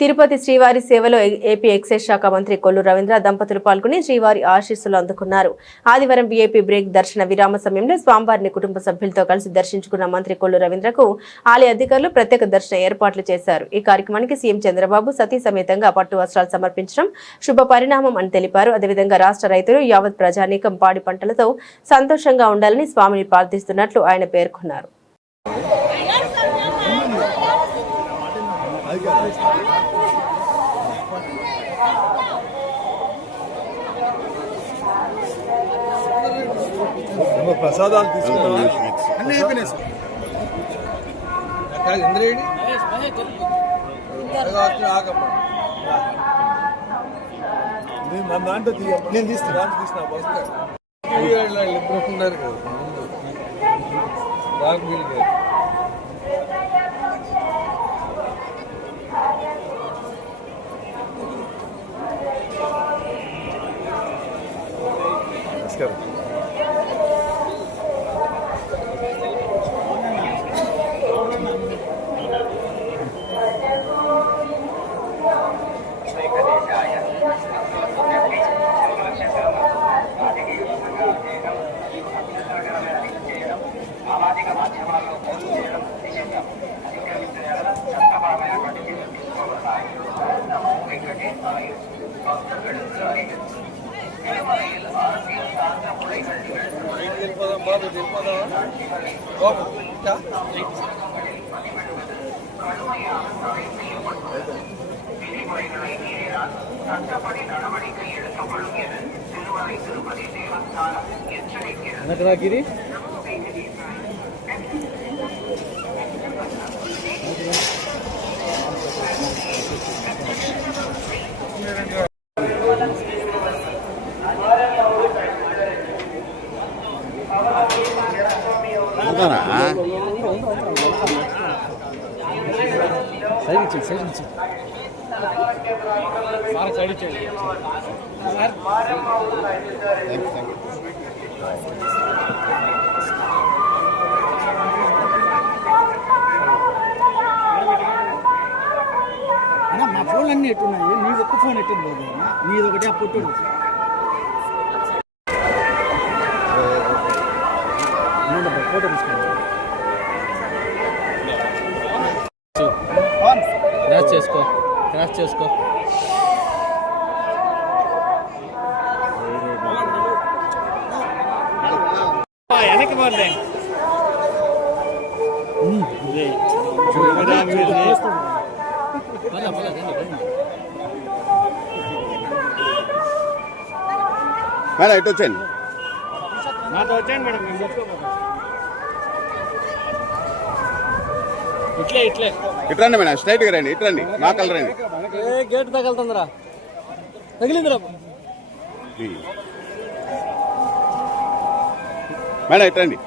తిరుపతి శ్రీవారి సేవలో AP excise శాఖ మంత్రి కొల్లు రవీంద్ర దంపతులు పాల్గొని శ్రీవారి ఆశీస్సులు అందుకున్నారు. ఆదివారం వీఐపీ బ్రేక్ దర్శన విరామ సమయంలో స్వామివారిని కుటుంబ సభ్యులతో కలిసి దర్శించుకున్న మంత్రి కొల్లు రవీంద్రకు ఆలయ అధికారులు ప్రత్యేక దర్శన ఏర్పాట్లు చేశారు. ఈ కార్యక్రమానికి సీఎం చంద్రబాబు సతీ సమేతంగా పట్టు వస్త్రాలు సమర్పించడం శుభ పరిణామం అని తెలిపారు. అదేవిధంగా రాష్ట్ర రైతులు యావత్ ప్రజానీకం పాడి పంటలతో సంతోషంగా ఉండాలని స్వామిని ప్రార్థిస్తున్నట్లు ఆయన పేర్కొన్నారు. ప్రసాదాలు తీసుకుంటాం మన దాంట్లో నేను తీస్తున్నా ఉన్నారు కదా రాఘవీల్ గారు. నమస్కారం. గిరి మా ఫోన్లు అన్నీ ఎట్టున్నాయి. నీది ఒక్క ఫోన్ ఎట్టు నీది ఒకటే పుట్టు ఫోటో తీసుకున్నాను. క్రాష్ చేసుకో వెనక్కి పోలే మేడం ఇటు వచ్చాను. నాతో వచ్చాను మేడం. ఇట్లే ఇట్రండి మేడం, స్ట్రైట్ గా రండి. ఇట్రండి, మా కలర్ రండి. గేట్ తగలుతుందిరా, తగిలిందిరా మేడం. ఇట్రండి.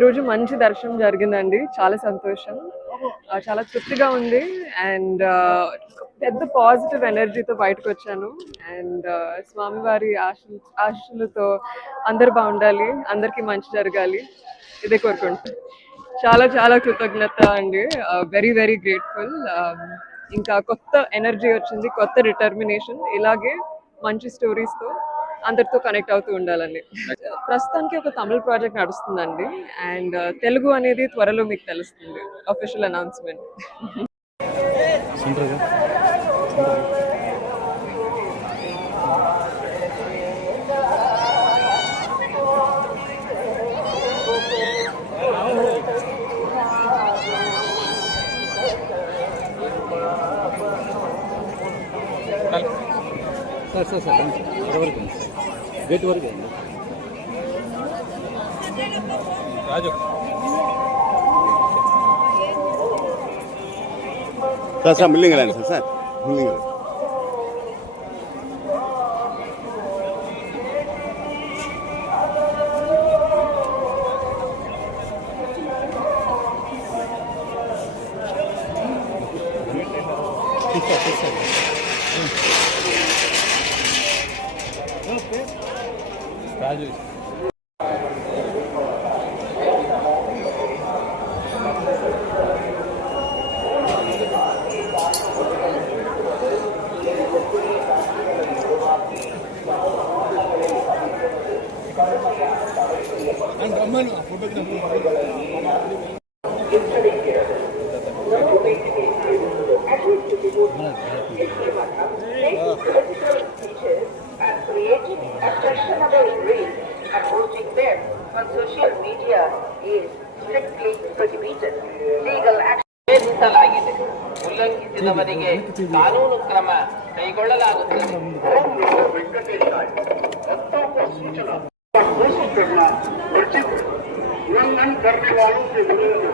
ఈరోజు మంచి దర్శనం జరిగిందండి. చాలా సంతోషం, చాలా తృప్తిగా ఉంది. అండ్ పెద్ద పాజిటివ్ ఎనర్జీతో బయటకు వచ్చాను. అండ్ స్వామివారి ఆశలతో అందరు బాగుండాలి, అందరికీ మంచి జరగాలి, ఇదే కోరుకుంటాను. చాలా చాలా కృతజ్ఞత అండి. Very very grateful. ఇంకా కొత్త ఎనర్జీ వచ్చింది, కొత్త డిటర్మినేషన్. ఇలాగే మంచి స్టోరీస్తో అందరితో కనెక్ట్ అవుతూ ఉండాలండి. ప్రస్తుతానికి ఒక తమిళ ప్రాజెక్ట్ నడుస్తుందండి. అండ్ తెలుగు అనేది త్వరలో మీకు తెలుస్తుంది, అఫీషియల్ అనౌన్స్మెంట్. సార్ గేట్ వరకు రాజు సార్ మిల్లింగ్ రండి సార్. మిల్లింగ్ రాజు రమ్మను ఫోటోకి and posting them on social media is strictly prohibited. Legal action ವೇದಿಸಲಾಗಿದೆ. ಉಲ್ಲಂಘಿಸಿದವರಿಗೆ ಕಾನೂನು ಕ್ರಮ ಕೈಗೊಳ್ಳಲಾಗುತ್ತದೆ. उल्लंघन करने वालों के विरुद्ध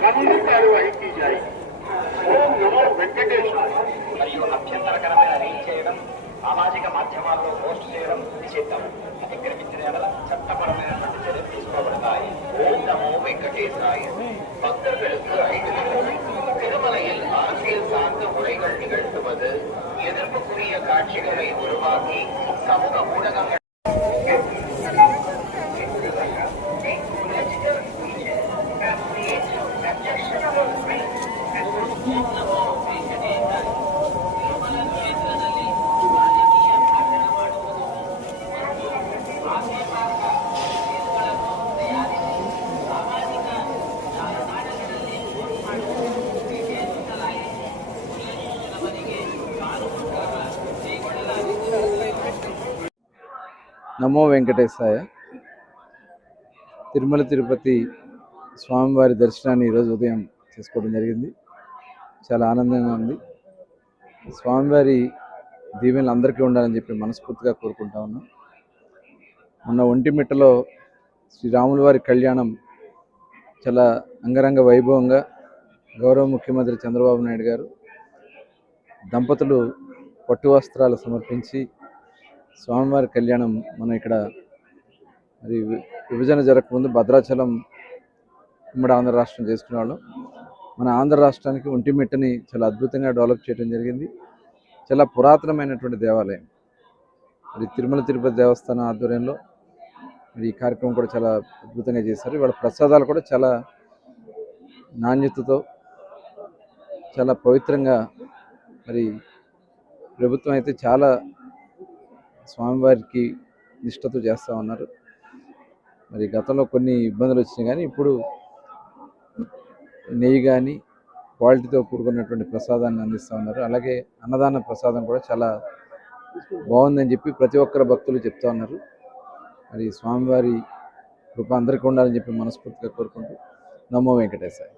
कानूनी कार्यवाही की जाएगी. ओम नमो वेंकटेशाय. మరియు అభ్యంతరకరమైన రీల్ చేయడం, సామాజిక మాధ్యమాల్లో పోస్ట్ చేయడం నిషిద్ధం. అతిక్రమించిన ఎడల చట్టపరమైనటువంటి చర్యలు తీసుకోబడతాయి. ఓం నమో వెంకటేశాయ. பக்தர்களுக்கு திருமலையில் அரசியல் சார்ந்த உரைகள் நிகழ்த்துவது, எதிர்ப்புக்குரிய காட்சிகளை உருவாக்கி சமூக ஊடகங்கள் నమో వెంకటేశాయ. తిరుమల తిరుపతి స్వామివారి దర్శనాన్ని ఈరోజు ఉదయం చేసుకోవడం జరిగింది. చాలా ఆనందంగా ఉంది. స్వామివారి దీవెనలు అందరికీ ఉండాలని చెప్పి మనస్ఫూర్తిగా కోరుకుంటా ఉన్నాం. మొన్న ఒంటిమిట్టలో శ్రీరాముల వారి కళ్యాణం చాలా అంగరంగ వైభవంగా గౌరవ ముఖ్యమంత్రి చంద్రబాబు నాయుడు గారు దంపతులు పట్టు వస్త్రాలు సమర్పించి స్వామివారి కళ్యాణం మనం ఇక్కడ మరి విభజన జరగకముందు భద్రాచలం ఉమ్మడి ఆంధ్ర రాష్ట్రం చేసుకునేవాళ్ళం. మన ఆంధ్ర రాష్ట్రానికి ఒంటిమిట్టని చాలా అద్భుతంగా డెవలప్ చేయడం జరిగింది. చాలా పురాతనమైనటువంటి దేవాలయం. మరి తిరుమల తిరుపతి దేవస్థానం ఆధ్వర్యంలో మరి ఈ కార్యక్రమం కూడా చాలా అద్భుతంగా చేశారు. ఇవాళ ప్రసాదాలు కూడా చాలా నాణ్యతతో చాలా పవిత్రంగా మరి ప్రభుత్వం అయితే చాలా స్వామివారికి నిష్ఠతో చేస్తూ ఉన్నారు. మరి గతంలో కొన్ని ఇబ్బందులు వచ్చినాయి, కానీ ఇప్పుడు నెయ్యి కానీ క్వాలిటీతో కూడుకున్నటువంటి ప్రసాదాన్ని అందిస్తూ ఉన్నారు. అలాగే అన్నదాన ప్రసాదం కూడా చాలా బాగుందని చెప్పి ప్రతి ఒక్కరు భక్తులు చెప్తా ఉన్నారు. మరి స్వామివారి కృప అందరికీ ఉండాలని చెప్పి మనస్ఫూర్తిగా కోరుకుంటూ నమో వెంకటేశాయ.